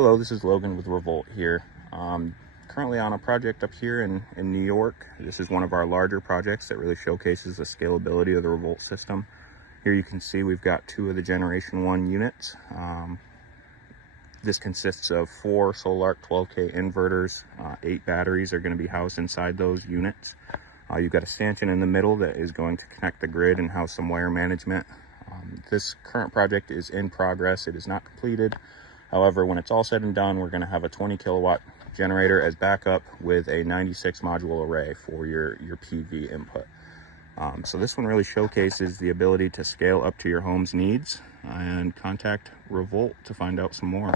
Hello, this is Logan with RaVolt here. Currently on a project up here in New York. This is one of our larger projects that really showcases the scalability of the RaVolt system. Here you can see we've got 2 of the Generation 1 units. This consists of 4 Solarc 12K inverters. 8 batteries are going to be housed inside those units. You've got a stanchion in the middle that is going to connect the grid and house some wire management. This current project is in progress. It is not completed. However, when it's all said and done, we're going to have a 20 kilowatt generator as backup with a 96 module array for your PV input. So this one really showcases the ability to scale up to your home's needs, and contact RaVolt to find out some more.